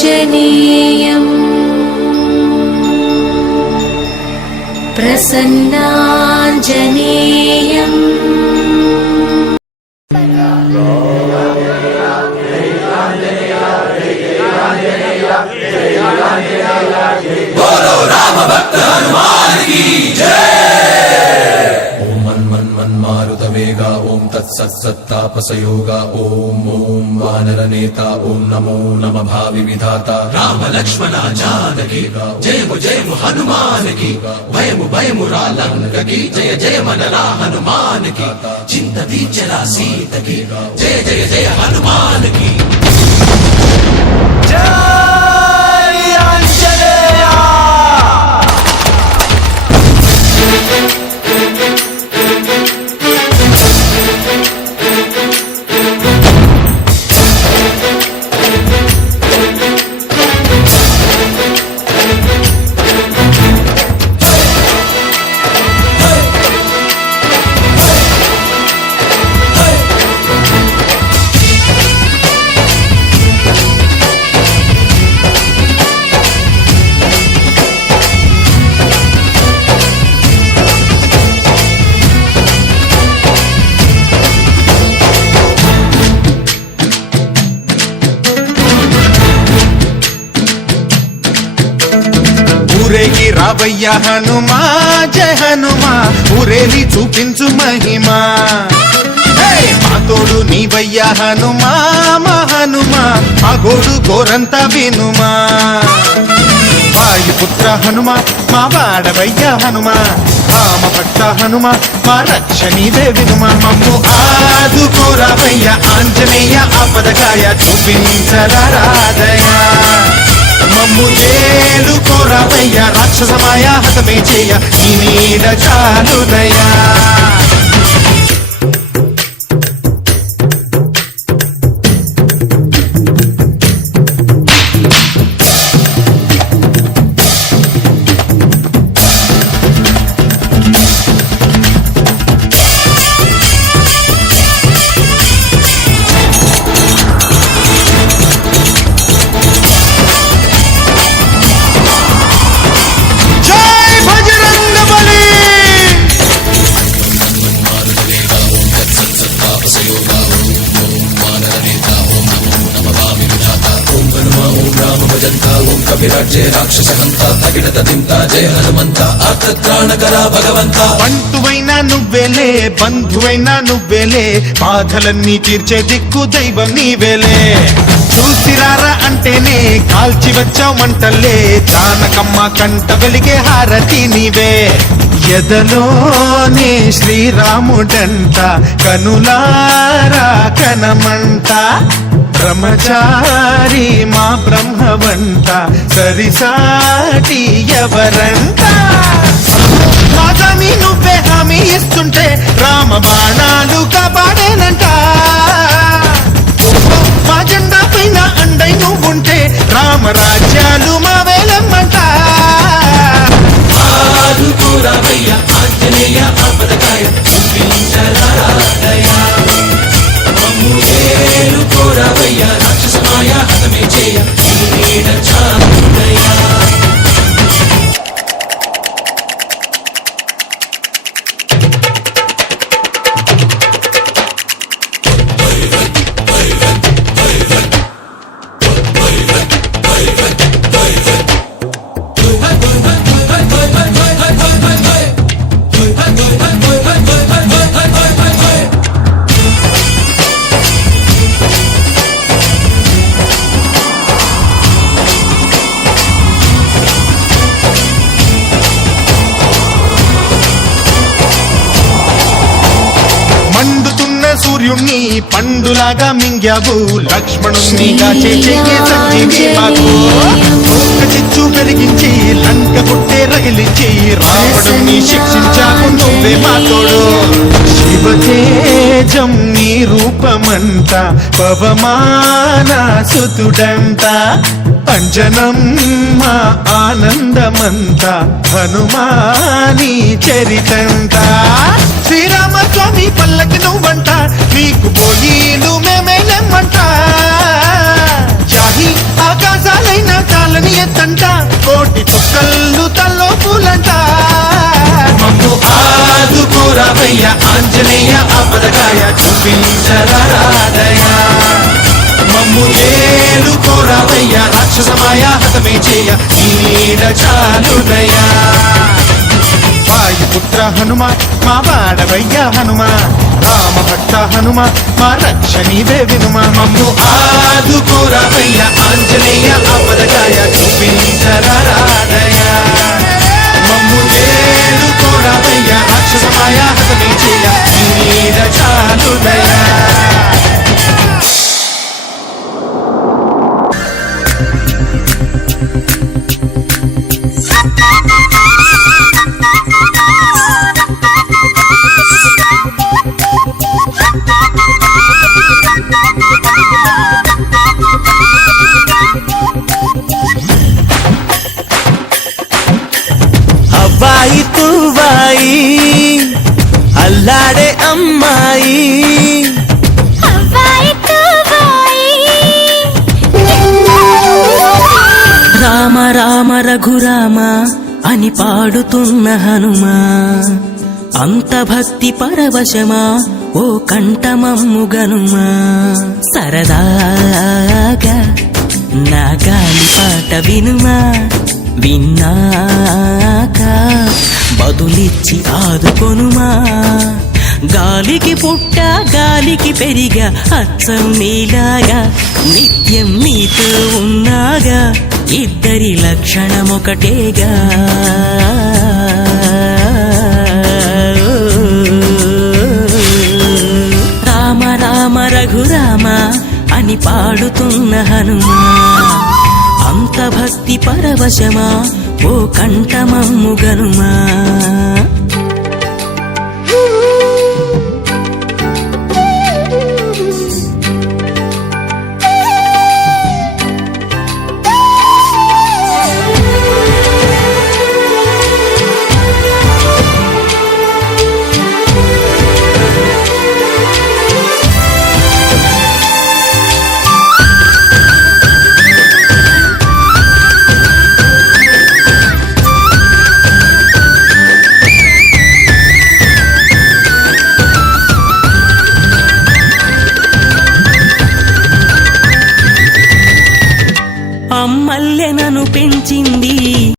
श्रीयाञ्जनेयम् प्रसन्नाञ्जनेयम् बोलो राम भक्त हनुमान की जय। ओम मन मारुत वेगा ओम तत्सत्तापसयोगा ओम ओम वानर नेता ओम नमो नम भावि विधाता राम लक्ष्मण जानकी जय हनुमान की भयमु भयमु रालंक की जय जय मनरा हनुमान की चिंत दीचला सीत की जय जय जय हनुमान की जय। ఊరేగి రావయ్య హనుమా జయ హనుమా ఊరేలి చూపించు మహిమా మా తోడు నీవయ్య హనుమా మా హనుమా మా గోడు గోరంత వినుమా వాయుపుత్ర హనుమా మా వాడవయ్య హనుమా రామ భక్త హనుమా మా రక్ష నీవే వినుమా మమ్ము ఆదుకోరావయ్య ఆంజనేయ ఆపదకాయ చూపించరాదయా మమ్ము ఏలుకోరావయ్య రాక్షసమాయ హతమే చేయ నీ నీడ చాలుదయా విరాజే రాక్షస హంత తగిడత దింత జయ హనుమంత ఆర్తత్రాణకరా భగవంత బంటువైనా నువ్వేలే బంధువైనా నువ్వేలే బాధలన్నీ తీర్చే దిక్కు దైవం నీవేలే చూసిరారా అంటేనే కాల్చి వచ్చావు మంటల్లే జానకమ్మ కంట వెలిగే హారతి నీవే ఎదలోనే శ్రీరాముడంట కనులారా కనమంట బ్రహ్మచారి మా బ్రహ్మవంట సరిసాటి ఎవరంట మాదాని నువ్వే హామీ ఇస్తుంటే రామ బాణాలు కాపాడేనంట మా జెండా పైన అండై నువ్వుంటే రామరాజ్యాలు మా వేలమ్మంట ఆదుకోరావయ్య ఆంజనేయ ఆపదకాయ చూపించరాదయా మమ్ము ఏలుకోరావయ్య రాక్షసమాయ హతమే చేయ నీ నీడ చాలుదయా సూర్యుణ్ణి పండులాగా మింగావు లక్ష్మణుణ్ణిగా చేసే సంజీవి మాకు ఒక్క చిచ్చు పెరిగించి లంక కొట్టే రగిలించి రావణుణ్ణి శిక్షించావు నువ్వే మాతోడు శివతేజం నీ రూపమంట పవమాన సుతుడంట అంజనం మా ఆనందమంత హనుమాని చరితంట శ్రీరామస్వామి పల్లకి నువ్వంట నీకు పోలీలు మేమేలెమ్మంట చూపించరాదయా మమ్ము ఏలుకోరావయ్యా రాక్షసమాయా హతమే చేయ నీడ చాలునయా వాయుపుత్ర హనుమ మా వాడవయ్యా హనుమ రామభక్త హనుమ మా రక్ష నీవే వినుమ మమ్ము ఆదుకోరావయ్యా ఆంజనేయ ఆపదకాయ చూపించరాదయా మమ్ము ఏలుకోరావయ్యా రాక్షసమాయా హతమే చేయ నీడ చాలునయా అవ్వాయి తువ్వాయి అల్లాడే అమ్మాయి రామ రామ రఘురామ అని పాడుతున్న హనుమా అంత భక్తి పరవశమా ఓ కంఠమమ్ము గనుమా సరదాగా నా గాలి పాట వినుమా విన్నాక బదులిచ్చి ఆదుకొనుమా గాలికి పుట్ట గాలికి పెరిగా అచ్చం నీలాగా నిత్యం నీతో ఉన్నాగా ఇద్దరి లక్షణమొకటేగా రామ రామ రఘురామ అని పాడుతున్న హనుమా అంత భక్తి పరవశమా ఓ కంఠమమ్ము గనుమా అమ్మల్లె నన్ను పెంచింది